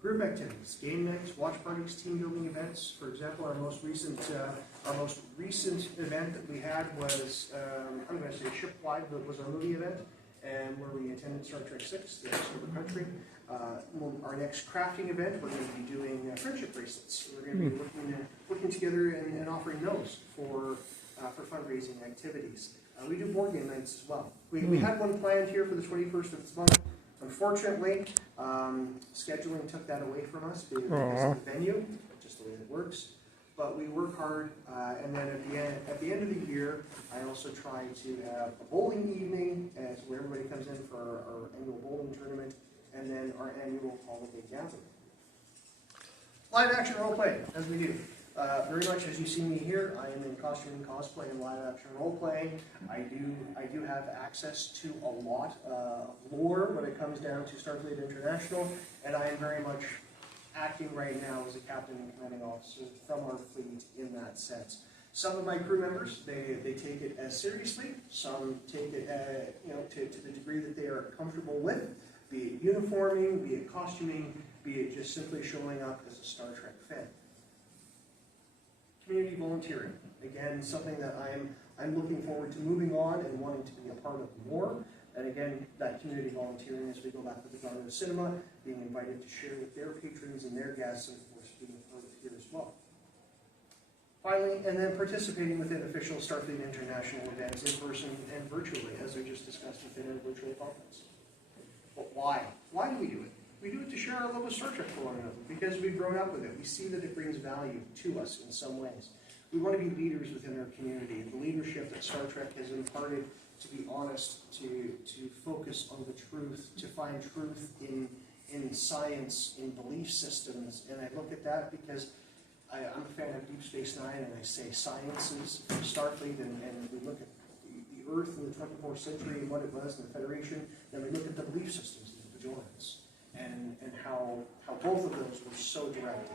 Group activities, game nights, watch parties, team building events. For example, our most recent event that we had was, I'm going to say shipwide, but was our movie event, and where we attended Star Trek 6, the Silver Country. Our next crafting event, we're going to be doing friendship bracelets. We're going to be working together and offering those for fundraising activities. We do board game nights as well. We had one planned here for the 21st of this month. Unfortunately, scheduling took that away from us because of the venue, just the way it works. But we work hard, and then at the end of the year, I also try to have a bowling evening where everybody comes in for our annual bowling tournament, and then our annual holiday gathering. Live action role play, as we do. Very much as you see me here, I am in costume and cosplay and live action role playing. I do have access to a lot of lore when it comes down to Starfleet International, and I am very much acting right now as a captain and commanding officer from our fleet in that sense. Some of my crew members, they take it as seriously. Some take it to the degree that they are comfortable with, be it uniforming, be it costuming, be it just simply showing up as a Star Trek fan. Community volunteering, again, something that I'm looking forward to moving on and wanting to be a part of more. And again, that community volunteering, as we go back to the genre of cinema, being invited to share with their patrons and their guests, and of course being a part of here as well. Finally, and then participating within official Starfleet International events in person and virtually, as we just discussed within our virtual conference. But why? Why do we do it? We do it to share our love of Star Trek for one another, because we've grown up with it. We see that it brings value to us in some ways. We want to be leaders within our community. The leadership that Star Trek has imparted, to be honest, to focus on the truth, to find truth in science, in belief systems. And I look at that because I'm a fan of Deep Space Nine, and I say sciences from Starfleet, and we look at the Earth in the 24th century and what it was in the Federation, then we look at the belief systems of the Bajorans. And how both of those were so directed.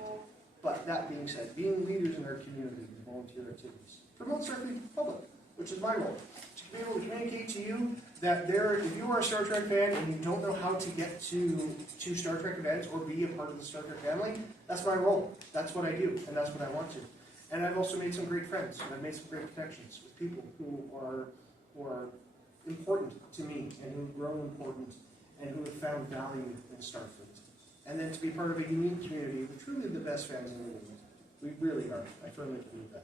But that being said, being leaders in our community with volunteer activities. Promote Starfleet public, which is my role. To be able to communicate to you that if you are a Star Trek fan and you don't know how to get to Star Trek events or be a part of the Star Trek family, that's my role. That's what I do, and that's what I want to. And I've also made some great friends, and I've made some great connections with people who are important to me and who have grown important and who have found value in Starfleet. And then to be part of a unique community with truly the best fans in the world. We really are. I firmly believe that.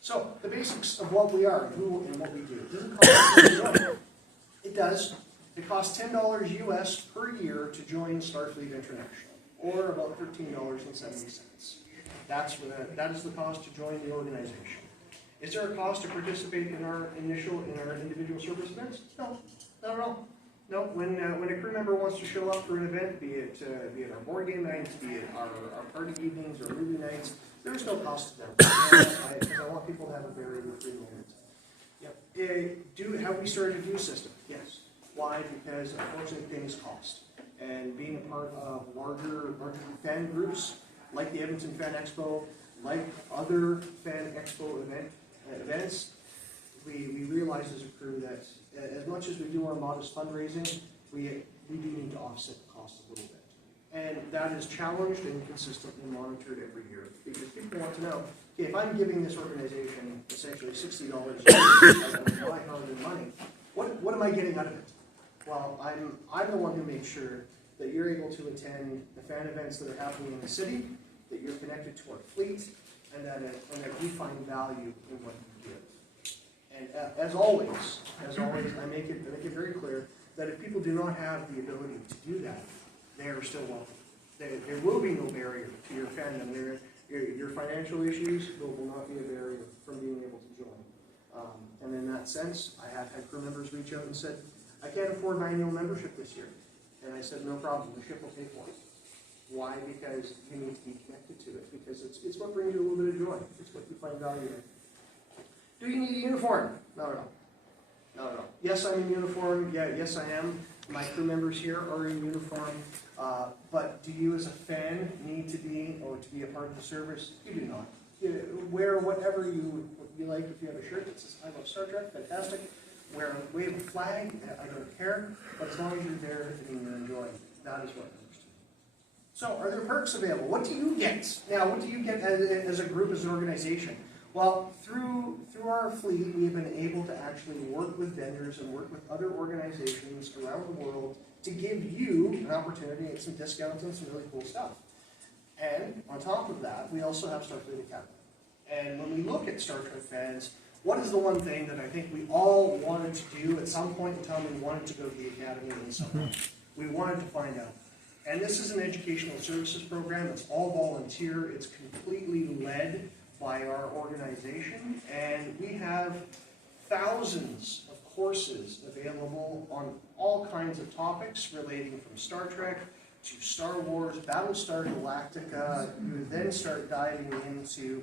So, the basics of what we are, who and what we do. It doesn't cost us $10. It does. It costs $10 US per year to join Starfleet International, or about $13.70. That is the cost to join the organization. Is there a cost to participate in our individual service events? No, not at all. No, when a crew member wants to show up for an event, be it our board game nights, be it our party evenings or movie nights, there is no cost to them. Because I want people to have a very free moment. Yep. Have we started a dues system? Yes. Why? Because unfortunately things cost. And being a part of larger fan groups, like the Edmonton Fan Expo, like other Fan Expo events, we realize as a crew that as much as we do our modest fundraising, we do need to offset the cost a little bit. And that is challenged and consistently monitored every year, because people want to know, okay, if I'm giving this organization essentially $60 of my hard-earned money, what am I getting out of it? Well, I'm the one who makes sure that you're able to attend the fan events that are happening in the city, that you're connected to our fleet, and that we find value in what you give. And as always, I make it very clear that if people do not have the ability to do that, they are still welcome. There will be no barrier to your fandom. Your financial issues will not be a barrier from being able to join. And in that sense, I have had crew members reach out and said, I can't afford my annual membership this year. And I said, no problem, the ship will pay for it. Why? Because you need to be connected to it. Because it's what brings you a little bit of joy. It's what you find value in. Do you need a uniform? Not at all. Not at all. Yes, I'm in uniform. Yeah, yes, I am. My crew members here are in uniform. But do you as a fan need to be, or to be a part of the service? You do not. Wear whatever you like. If you have a shirt that says, I love Star Trek, fantastic. Wave a flag, I don't care. But as long as you're there and you're enjoying, that is what matters to me. So are there perks available? What do you get? Now, what do you get as a group, as an organization? Well, through our fleet, we've been able to actually work with vendors and work with other organizations around the world to give you an opportunity to get some discounts and some really cool stuff. And on top of that, we also have Starfleet Academy. And when we look at Star Trek fans, what is the one thing that I think we all wanted to do at some point in time? We wanted to go to the Academy in some way. We wanted to find out. And this is an educational services program. It's all volunteer. It's completely led by our organization. And we have thousands of courses available on all kinds of topics relating from Star Trek to Star Wars, Battlestar Galactica. You then start diving into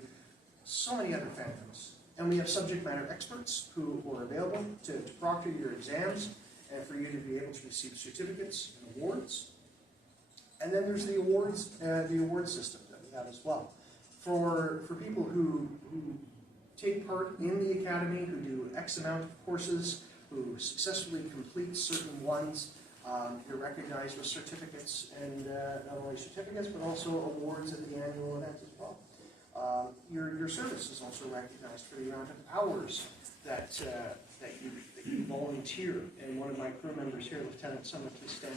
so many other fandoms. And we have subject matter experts who are available to proctor your exams and for you to be able to receive certificates and awards. And then there's the award system that we have as well. For people who take part in the Academy, who do X amount of courses, who successfully complete certain ones, you're recognized with certificates, and not only certificates, but also awards at the annual event as well. Your service is also recognized for the amount of hours that you volunteer. And one of my crew members here, Lieutenant Summer, please stand.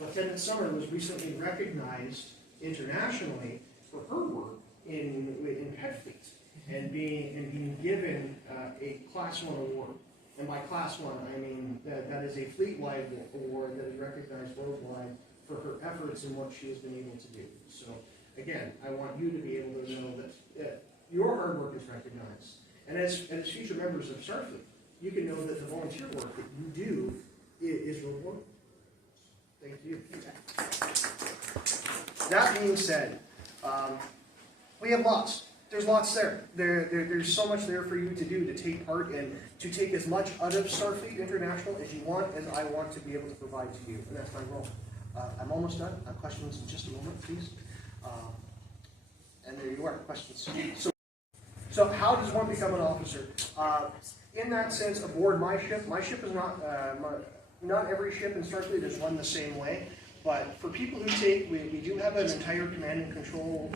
Lieutenant Summer was recently recognized internationally for her work in pet fleet and being given a Class 1 award. And by Class 1, I mean that is a fleet-wide award that is recognized worldwide for her efforts in what she has been able to do. So again, I want you to be able to know that your hard work is recognized. And as future members of Starfleet, you can know that the volunteer work that you do is rewarded. Thank you. That being said, we have lots. There's lots there. There's so much there for you to do, to take part in, to take as much out of Starfleet International as you want, as I want to be able to provide to you. And that's my role. I'm almost done. I have questions in just a moment, please. And there you are, questions. So how does one become an officer? In that sense, aboard my ship is not every ship in Starfleet is run the same way, but for people who take, we do have an entire command and control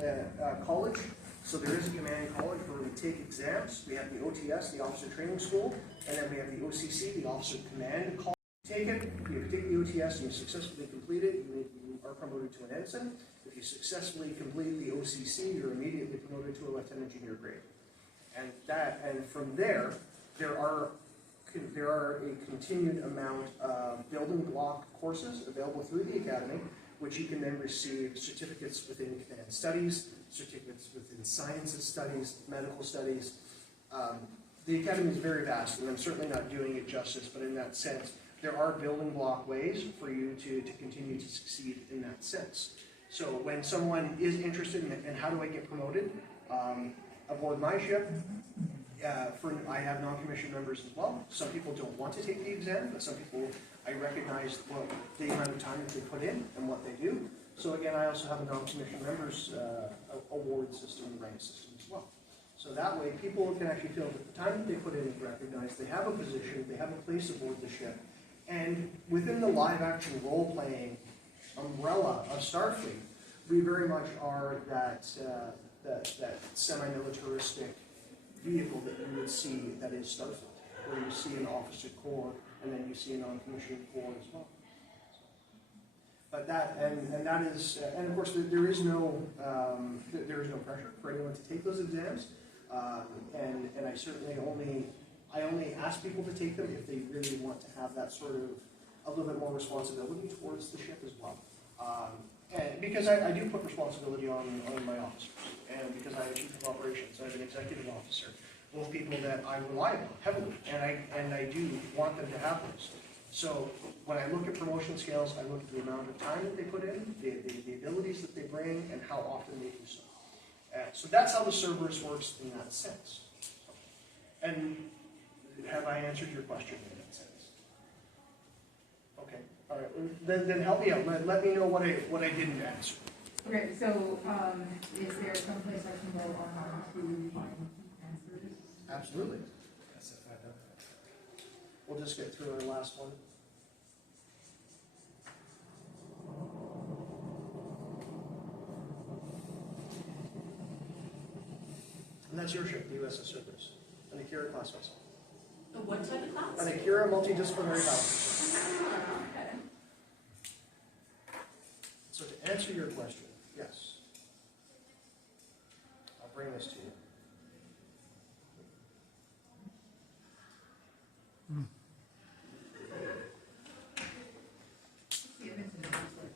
college. So there is a command and college where we take exams. We have the OTS, the Officer Training School, and then we have the OCC, the Officer Command College. Take it. If you take the OTS and you successfully complete it, you are promoted to an ensign. If you successfully complete the OCC, you're immediately promoted to a lieutenant engineer grade. And from there are a continued amount of building block courses available through the Academy, which you can then receive certificates within command studies, certificates within sciences studies, medical studies. The Academy is very vast, and I'm certainly not doing it justice, but in that sense, there are building block ways for you to continue to succeed in that sense. So when someone is interested in how do I get promoted, aboard my ship, I have non-commissioned members as well. Some people don't want to take the exam, but some people, I recognize the amount of time that they put in and what they do. So again, I also have a non-commissioned members award system and rank system as well. So that way, people can actually feel that the time that they put in is recognized, they have a position, they have a place aboard the ship, and within the live-action role-playing umbrella of Starfleet, we very much are that semi-militaristic vehicle that you would see that is Starfleet, where you see an officer corps and then you see a non-commissioned corps as well. But that is, and of course there is no pressure for anyone to take those exams, and I certainly only ask people to take them if they really want to have that sort of a little bit more responsibility towards the ship as well. And because I do put responsibility on my officers, and because I have a chief of operations, I have an executive officer, both people that I rely on heavily, and I do want them to have those. So when I look at promotion scales, I look at the amount of time that they put in, the abilities that they bring, and how often they do so. So that's how the Cerberus works in that sense. And have I answered your question in that sense? Okay. All right. Then help me out. Let me know what I didn't answer. Okay. So is there some place I can go on how to find answers? Absolutely. We'll just get through our last one. That's your ship, the Uss Cerberus, an Akira class vessel. The what type of class? An Akira multidisciplinary battleship. Okay. So to answer your question, yes. I'll bring this to you. See if it's in the booklet.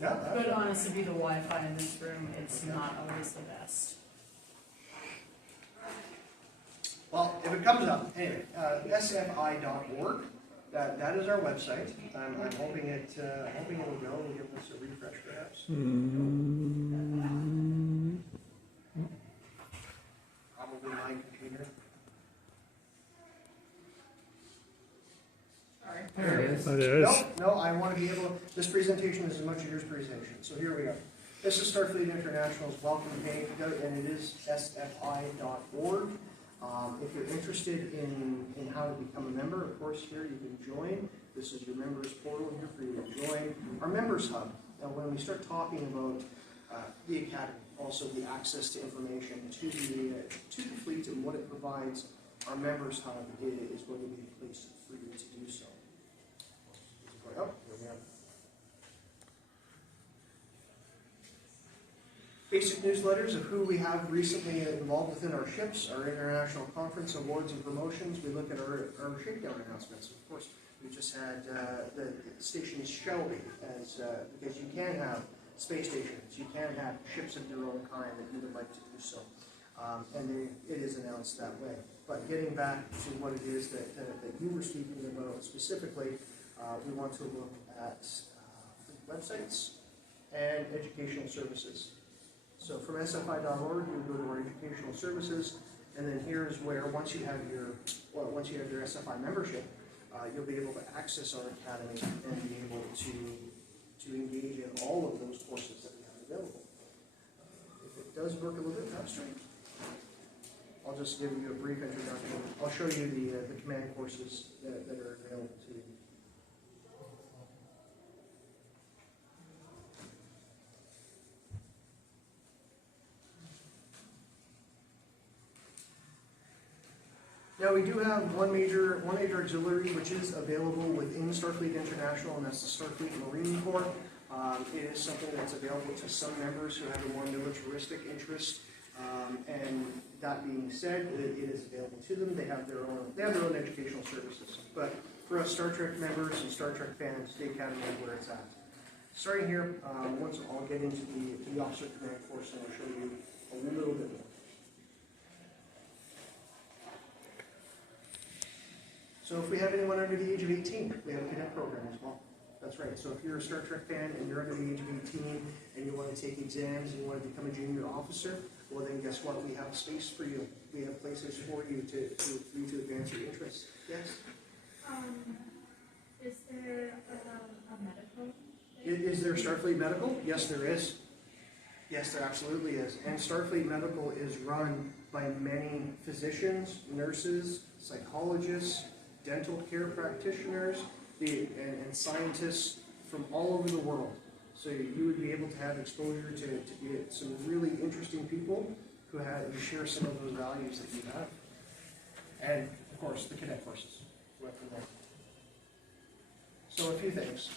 Yeah. But honestly, be the Wi-Fi in this room, it's not always the best. Well, if it comes up, anyway, sfi.org, that is our website. I'm hoping it will go and give us a refresh perhaps. Probably my computer. Sorry. There it is. It is. No, I want to be able, this presentation is as much as your presentation, so here we go. This is Starfleet International's welcome page, and it is sfi.org. If you're interested in how to become a member, of course, here you can join. This is your members portal here for you to join. Our members hub, now when we start talking about the Academy, also the access to information to the fleet and what it provides, our members hub is going to be the place for you to do so. Oh, here we are. Basic newsletters of who we have recently involved within our ships, our international conference awards and promotions. We look at our shakedown announcements. Of course, we just had the station Shelby, because you can have space stations, you can have ships of your own kind that you would like to do so. And it is announced that way. But getting back to what it is that you were speaking about specifically, we want to look at websites and educational services. So from sfi.org, you go to our educational services, and then here's where once you have your SFI membership, you'll be able to access our academy and be able to engage in all of those courses that we have available. If it does work a little bit faster, I'll just give you a brief introduction. I'll show you the command courses that are available to you. Now we do have one major auxiliary which is available within Starfleet International, and that's the Starfleet Marine Corps. It is something that's available to some members who have a more militaristic interest. And that being said, it is available to them. They have their own educational services. But for us Star Trek members and Star Trek fans, the Academy is where it's at. Starting here, once I'll get into the officer command course, and I'll show you a little bit more. So if we have anyone under the age of 18, we have a cadet program as well. That's right. So if you're a Star Trek fan and you're under the age of 18 and you want to take exams and you want to become a junior officer, well then guess what? We have space for you. We have places for you to advance your interests. Yes? Is there a medical? Is there Starfleet Medical? Yes, there is. Yes, there absolutely is. And Starfleet Medical is run by many physicians, nurses, psychologists, dental care practitioners, and scientists from all over the world. So you would be able to have exposure to some really interesting people who share some of those values that you have. And, of course, the cadet courses. So a few things.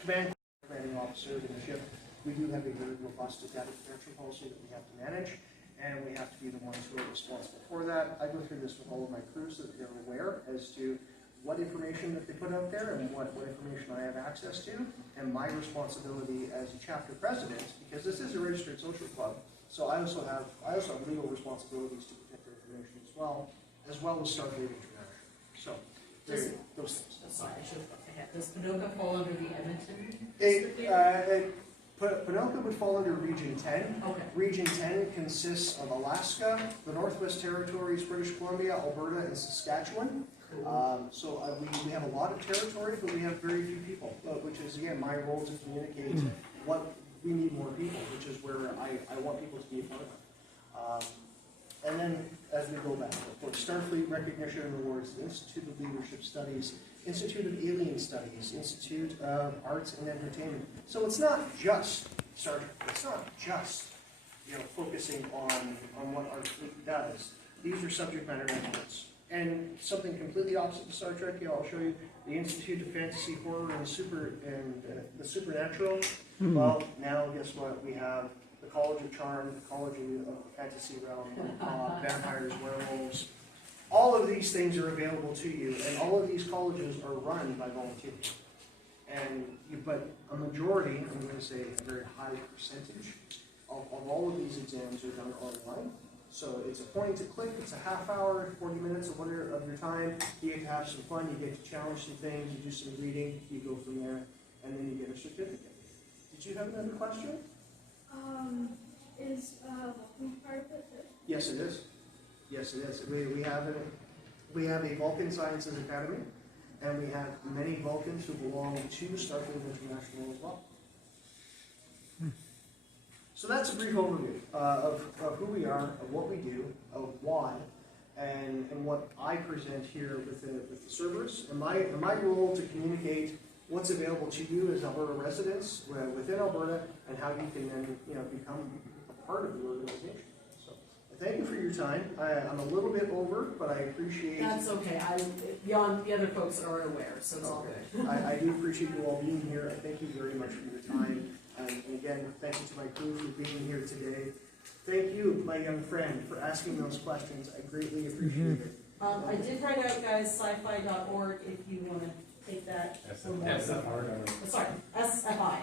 Commanding officers in the ship, we do have a very robust data protection policy that we have to manage, and we have to be the ones who are responsible for that. I go through this with all of my crews so that they're aware as to what information that they put out there and what information I have access to, and my responsibility as a chapter president, because this is a registered social club, so I also have legal responsibilities to protect their information as well as Starfleet International. So those things. Sorry, I should have looked ahead. Does Paducah fall under the Edmonton? Paducah would fall under Region 10. Okay. Region 10 consists of Alaska, the Northwest Territories, British Columbia, Alberta, and Saskatchewan. So we have a lot of territory, but we have very few people, which is, again, my role to communicate what we need more people, which is where I want people to be a part of. And then, as we go back, of course, Starfleet Recognition and Awards, Institute of Leadership Studies, Institute of Alien Studies, Institute of Arts and Entertainment. So it's not just Star Trek. It's not just, focusing on what our fleet does. These are subject matter experts. And something completely opposite to Star Trek, I'll show you, the Institute of Fantasy, Horror, and the Supernatural. Well, now guess what? We have the College of Charm, the College of the Fantasy Realm, Vampires, Werewolves. All of these things are available to you, and all of these colleges are run by volunteers. But a majority, I'm going to say a very high percentage, of all of these exams are done online. So it's a point and click, it's a half hour, 40 minutes of your time. You get to have some fun, you get to challenge some things, you do some reading, you go from there, and then you get a certificate. Did you have another question? Is Vulcan part of it too? Yes, it is. Yes, it is. We have a Vulcan Sciences Academy, and we have many Vulcans who belong to Starfleet International as well. So that's a brief overview of who we are, of what we do, of why, and what I present here with the Cerberus, and my role to communicate what's available to you as Alberta residents within Alberta, and how you can then become a part of the organization. So thank you for your time. I'm a little bit over, but I appreciate. That's okay. Beyond the other folks are aware, so it's all good. I do appreciate you all being here. I thank you very much for your time. And again, thank you to my crew for being here today. Thank you, my young friend, for asking those questions. I greatly appreciate it. I did write out, guys, sci-fi.org if you want to take that. Sorry, SFI.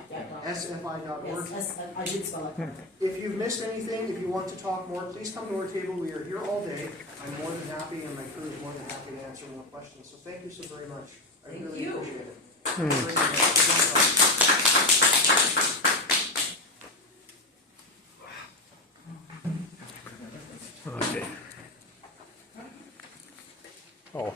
SFI.org. Yes, I did spell it correctly. If you've missed anything, if you want to talk more, please come to our table. We are here all day. I'm more than happy, and my crew is more than happy to answer more questions. So thank you so very much. I really appreciate it. Okay. Oh.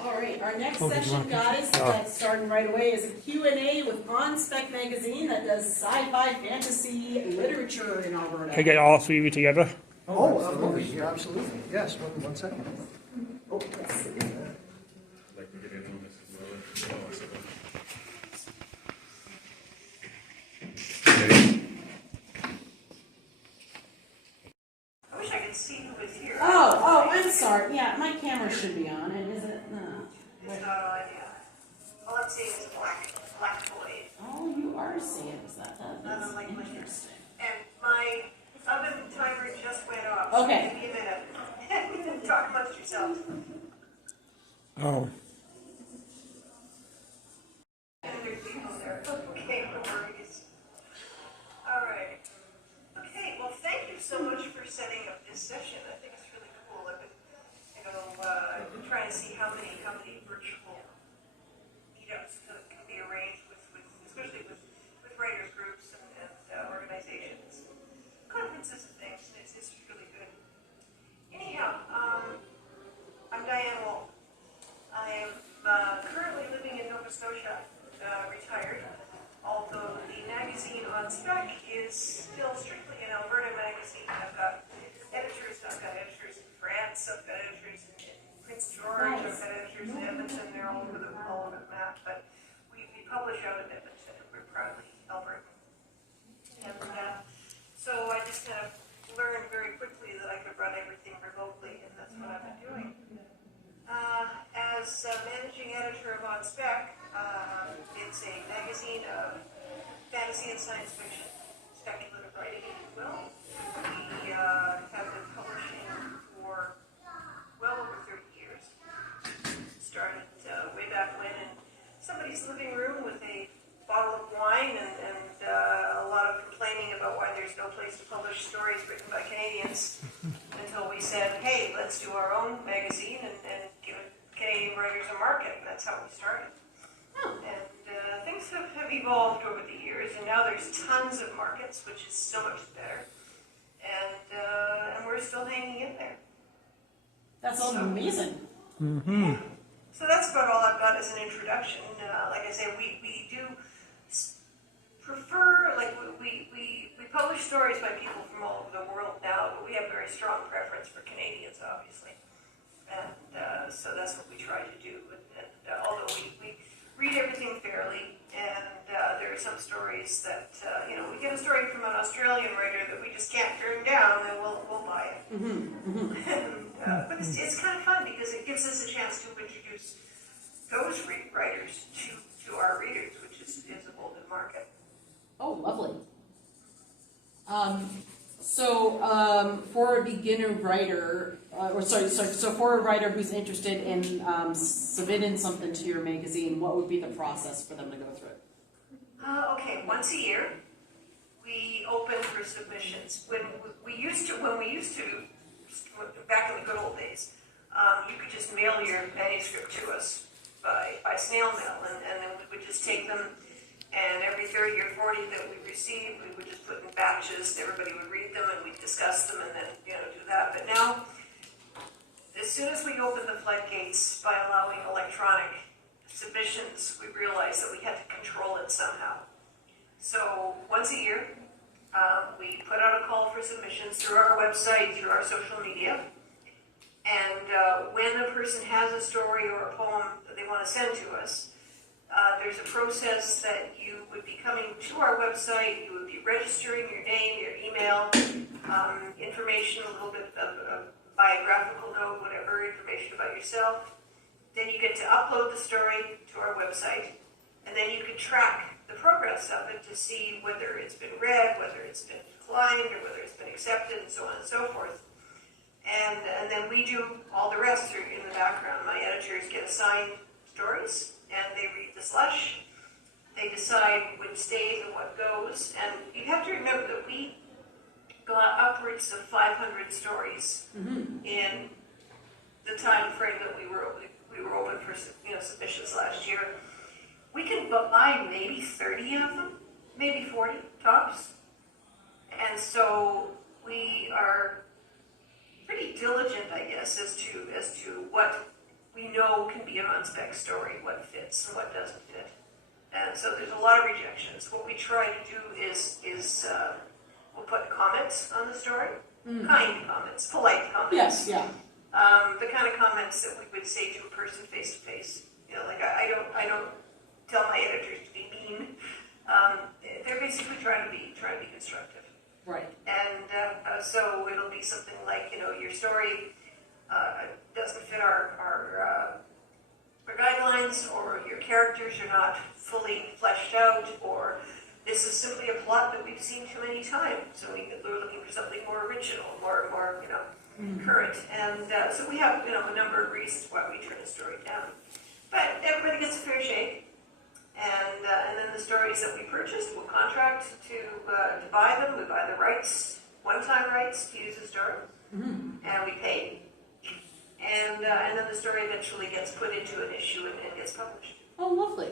All right, our next session, guys, that's starting right away, is a Q&A with On Spec Magazine that does sci-fi fantasy literature in Alberta. Can I get all three of you together? Oh, absolutely. Absolutely. Yes, one second. Oh, Yes. I wish I could see who was here. Oh, I'm sorry. Yeah, my camera should be on, and is it? No. It's not on, yeah. All I'm seeing is a black void. Oh, you are seeing that. That Not is unlike my interesting. And my oven timer just went off. Okay. So give me a minute. Talk amongst yourselves. Oh. And there's people there. Okay, no worries. All right. Okay, well, thank you so much for setting up this session. I think it's really cool. I've been trying to see how many virtual meetups can be arranged with especially with writers groups and organizations, conferences and things. It's really good. Anyhow, I'm Diane Wolf. I am currently living in Nova Scotia, retired. Although the magazine On Spec is still strictly an Alberta magazine. I've got editors in France, I've got editors in Prince George, I've got editors in Edmonton, they're all over the map, but we publish out of Edmonton and we're proudly Alberta. And so I just kind of learned very quickly that I could run everything remotely, and that's what I've been doing. As managing editor of On Spec, it's a magazine of fantasy and science fiction, speculative writing, if you will. We have been publishing for well over 30 years. Started way back when in somebody's living room with a bottle of wine and a lot of complaining about why there's no place to publish stories written by Canadians, until we said, hey, let's do our own magazine and give Canadian writers a market, and that's how we started. And things have evolved over the years, and now there's tons of markets, which is so much better. And we're still hanging in there. That's all amazing. Mm-hmm. about all I've got as an introduction. Like I say, we do prefer, like we publish stories by people from all over the world now, but we have very strong preference for Canadians, obviously. And so that's what we try to do. And although we read everything fairly, and there are some stories that, we get a story from an Australian writer that we just can't turn down, and we'll buy it. But it's kind of fun because it gives us a chance to introduce those writers to our readers, which is a golden market. Oh, lovely. For a beginner writer, so for a writer who's interested in submitting something to your magazine, what would be the process for them to go through it? Okay, once a year, we open for submissions. When we used to, back in the good old days, you could just mail your manuscript to us by snail mail, and then we would just take them. And every 30 or 40 that we received, we would just put in batches. Everybody would read them, and we'd discuss them, and then do that. But now, as soon as we opened the floodgates by allowing electronic submissions, we realized that we had to control it somehow. So once a year, we put out a call for submissions through our website, through our social media. And when a person has a story or a poem that they want to send to us, there's a process that you would be coming to our website, you would be registering your name, your email, information, a little bit of a biographical note, whatever, information about yourself. Then you get to upload the story to our website, and then you can track the progress of it to see whether it's been read, whether it's been declined, or whether it's been accepted, and so on and so forth. And then we do all the rest in the background. My editors get assigned stories, and they read the slush. They decide which stays and what goes. And you have to remember that we got upwards of 500 stories in the time frame that we were open for submissions last year. We can buy maybe 30 of them, maybe 40 tops. And so we are pretty diligent, I guess, as to what we know can be an on-spec story, what fits and what doesn't fit. And so there's a lot of rejections. What we try to do is we'll put comments on the story, kind comments, polite comments. Yes, yeah. The kind of comments that we would say to a person face to face. Like I don't tell my editors to be mean. They're basically trying to be constructive. Right. And so it'll be something like, your story doesn't fit our guidelines, or your characters are not fully fleshed out, or this is simply a plot that we've seen too many times, so we're looking for something more original, more current. And so we have a number of reasons why we turn a story down. But everybody gets a fair shake. And then the stories that we purchased, we'll contract to buy them. We buy the rights, one-time rights to use the story, and we pay. And then the story eventually gets put into an issue and gets published. Oh, lovely.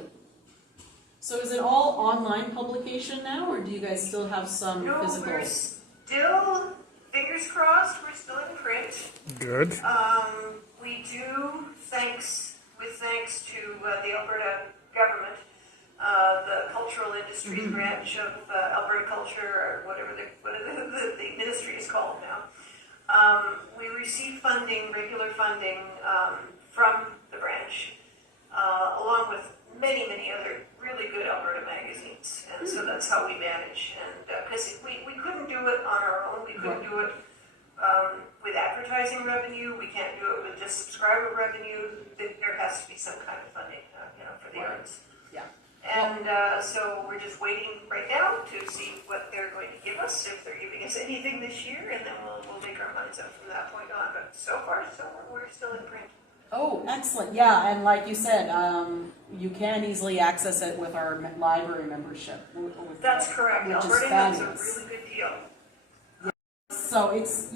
So is it all online publication now, or do you guys still have some physical? No, we're still, fingers crossed, we're still in print. Good. We do, thanks to the Alberta government, the cultural industry branch of Alberta Culture, or whatever the ministry is called now. We receive funding, regular funding, from the branch, along with many other really good Alberta magazines. And so that's how we manage. And because we couldn't do it on our own, we couldn't do it with advertising revenue, we can't do it with just subscriber revenue. There has to be some kind of funding, for the arts. Yeah. And so we're just waiting right now to see what they're going to give us, if they're giving us anything this year, and then we'll make our minds up from that point on. But so far, we're still in print. Oh, excellent. Yeah, and like you said, you can easily access it with our library membership. That's correct. Which is Alberta has a fabulous. really good deal. So it's,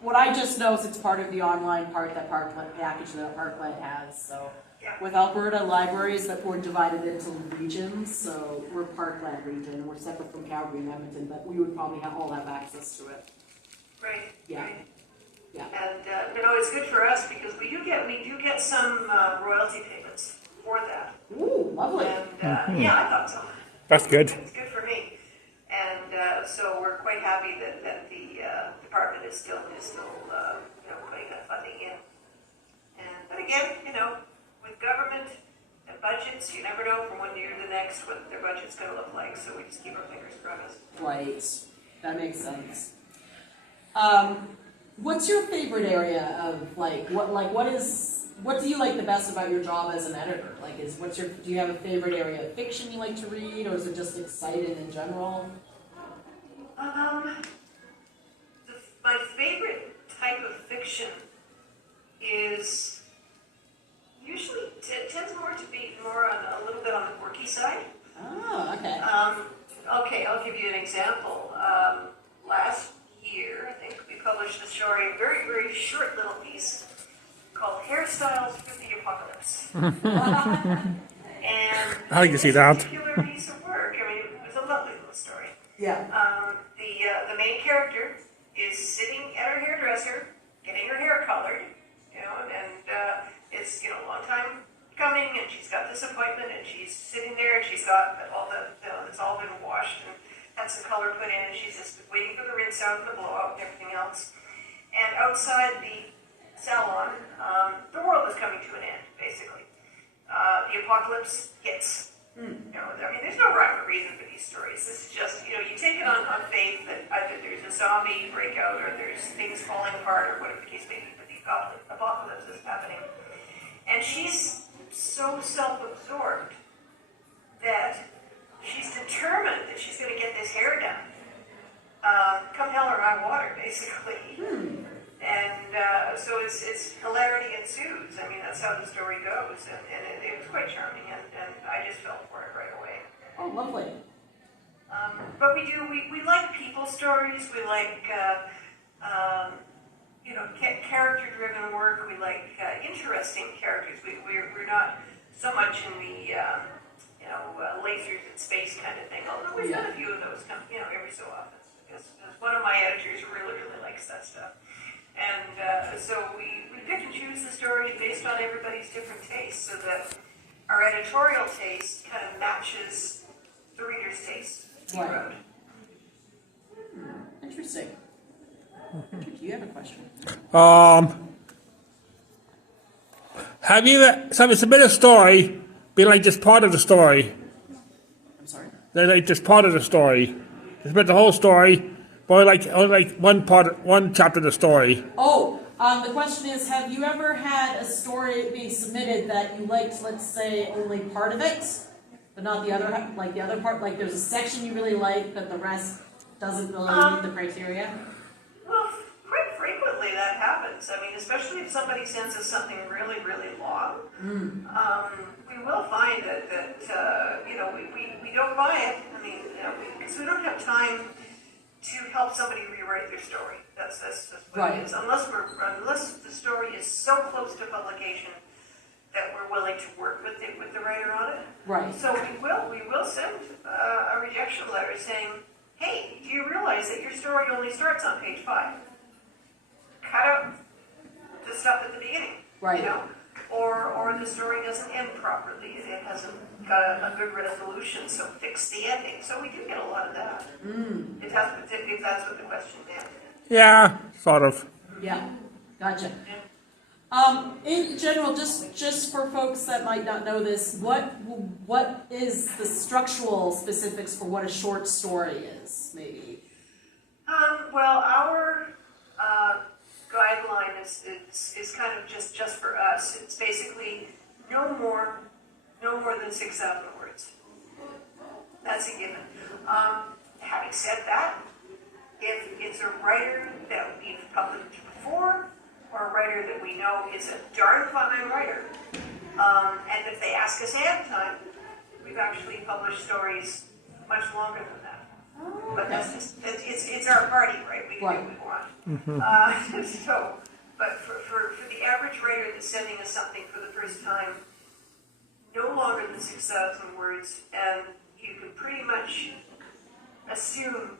what I just know is it's part of the online package that Parkland has. So Yeah. with Alberta libraries, that we're divided into regions. So we're Parkland region, we're separate from Calgary and Edmonton, but we would probably all have access to it. Right. Yeah. Right. Yeah. And it's good for us because we do get some royalty payments for that. Ooh, lovely. And yeah, I thought so. That's good. It's good for me. And so we're quite happy that the department is still putting that funding in. But again, with government and budgets, you never know from one year to the next what their budget's going to look like. So we just keep our fingers crossed. Right. That makes sense. What's your favorite area of what do you like the best about your job as an editor? Do you have a favorite area of fiction you like to read, or is it just exciting in general? My favorite type of fiction is usually tends more to be more on a little bit on the quirky side. Oh, okay. Okay, I'll give you an example. Last year, I think we published a story, a very, very short little piece called Hairstyles for the Apocalypse. And I can see that. this particular piece of work, I mean, it was a lovely little story. Yeah. The main character is sitting at her hairdresser, getting her hair colored, and it's, a long time coming, and she's got this appointment, and she's sitting there, and she's got all it's all been washed, and that's the color put in, and she's just waiting for the rinse out and the blowout and everything else. And outside the salon, the world is coming to an end, basically. The apocalypse hits. There's no rhyme or reason for these stories. This is just, you take it on faith that either there's a zombie breakout or there's things falling apart or whatever the case may be, but the apocalypse is happening. And she's so self-absorbed that she's determined that she's going to get this hair done. Come hell or high water, basically. And so it's hilarity ensues. I mean, that's how the story goes. And it was quite charming, and I just fell for it right away. Oh, lovely. But we like people stories. We like, character-driven work. We like interesting characters. We're not so much in the, lasers in space kind of thing. Although we've done a few of those, every so often. Because one of my editors really, really likes that stuff. And so we pick and choose the stories based on everybody's different tastes so that our editorial taste kind of matches the reader's taste throughout. Interesting. Do you have a question? Have you submit a story, be like just part of the story? I'm sorry? They're like just part of the story. Submit the whole story, but only one chapter of the story. Oh, the question is, have you ever had a story be submitted that you liked, let's say, only part of it, but not the other part? Like there's a section you really like, but the rest doesn't really meet the criteria? Well, quite frequently that happens. I mean, especially if somebody sends us something really, really long. We will find that we don't buy it. I mean, because we don't have time to help somebody rewrite their story. That's what it is. Unless the story is so close to publication that we're willing to work with the writer on it. Right. So we will send a rejection letter saying, hey, do you realize that your story only starts on page 5? Cut out the stuff at the beginning. Right. Or the story doesn't end properly. It hasn't got a good resolution, so fix the ending. So we do get a lot of that. If that's what the question meant. Yeah, sort of. Yeah, gotcha. In general, just for folks that might not know this, what is the structural specifics for what a short story is, maybe? Well, our guideline is kind of just for us. It's basically no more than 6,000 words. That's a given. Having said that, if it's a writer that we've published before, or a writer that we know is a darn fine writer, and if they ask us ahead of time, we've actually published stories much longer than that. But that's just, it's our party, right? We can do what we want. But for the average writer that's sending us something for the first time, no longer than 6,000 words, and you can pretty much assume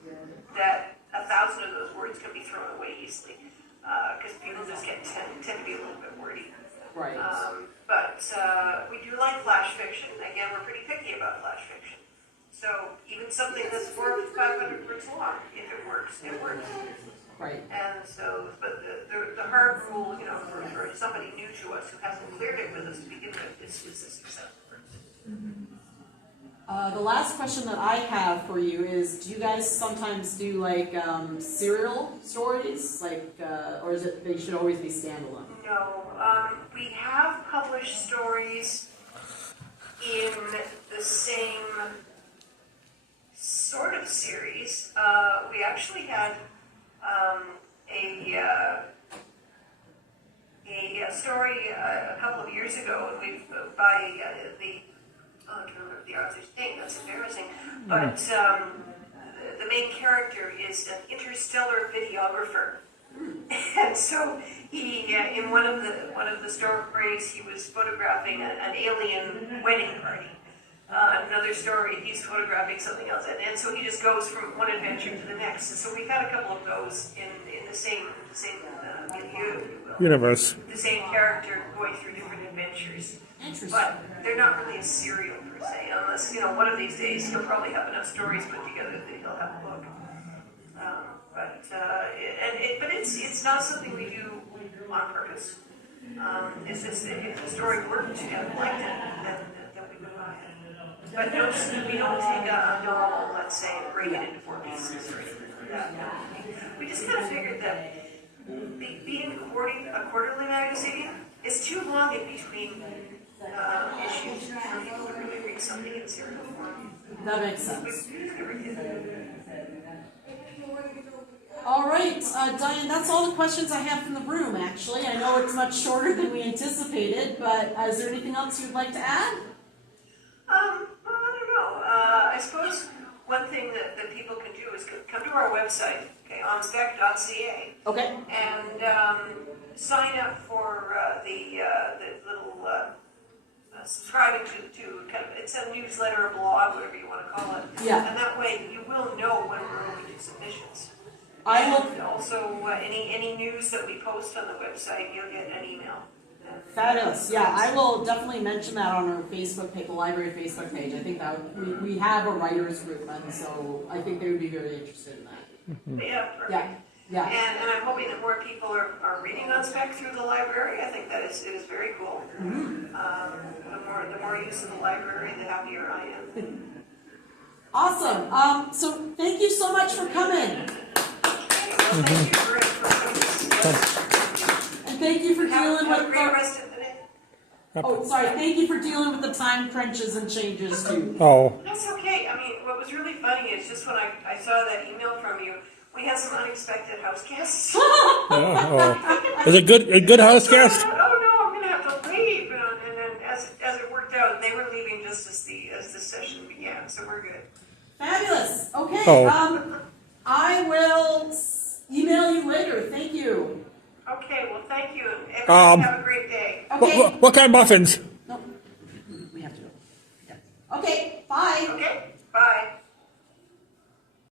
that 1,000 of those words can be thrown away easily, because people just tend to be a little bit wordy. Right. But we do like flash fiction. Again, we're pretty picky about flash fiction. So even something that's 400 to 500 words long, if it works, it works. Right. And so, but the hard rule, you know, for somebody new to us who hasn't cleared it with us to begin with is the success words. The last question that I have for you is, do you guys sometimes do like serial stories, like, or is it they should always be standalone? No, we have published stories in the same sort of series. We actually had a story a couple of years ago, and we've by I can't remember the author's name. That's embarrassing. But the main character is an interstellar videographer, and so he in one of the stories he was photographing an alien wedding party. Another story, he's photographing something else, and so he just goes from one adventure to the next. And so we've had a couple of those in the same milieu, if you will. Universe. The same character going through different adventures. Interesting. But they're not really a serial per se, unless, you know, one of these days he'll probably have enough stories put together that he'll have a book. But it's not something we do on purpose. It's just that if the story worked and liked it, then we would buy it. But no, we don't take a novel, let's say, and break it into 4 pieces or anything like that. No. We just kind of figured that being a quarterly magazine is too long in between issues for people to really read something in serial form. That makes sense. We never did. All right, Diane, that's all the questions I have from the room, actually. I know it's much shorter than we anticipated, but is there anything else you'd like to add? Well, I don't know. I suppose one thing that people can do is come to our website, okay, onspec.ca, Okay. and sign up for the little subscribing to kind of, it's a newsletter, a blog, whatever you want to call it. Yeah. And that way you will know when we're opening submissions. I will. And also, any news that we post on the website, you'll get an email. Fabulous. Yeah, I will definitely mention that on our Facebook page, the library Facebook page. I think that we have a writers group, and so I think they would be very interested in that. Yeah, perfect. Yeah. Yeah. And I'm hoping that more people are reading on spec through the library. I think that it is very cool. Mm-hmm. The more use of the library, the happier I am. Awesome. So thank you so much for coming. Well, thank you for And thank you for dealing have a with great the, rest of the day. oh, sorry, thank you for dealing with the time crunches and changes too. Oh, That's okay. I mean, what was really funny is just when I saw that email from you, we had some unexpected house guests. oh. Is it a good house guest? Oh no, I'm gonna have to leave. And then as it worked out, they were leaving just as the session began, so we're good. Fabulous. Okay. Oh. I will email you later. Thank you. Okay, well, thank you, and everybody have a great day. Okay. What kind of muffins? No, we have to go. Yeah. Okay. Bye. Okay?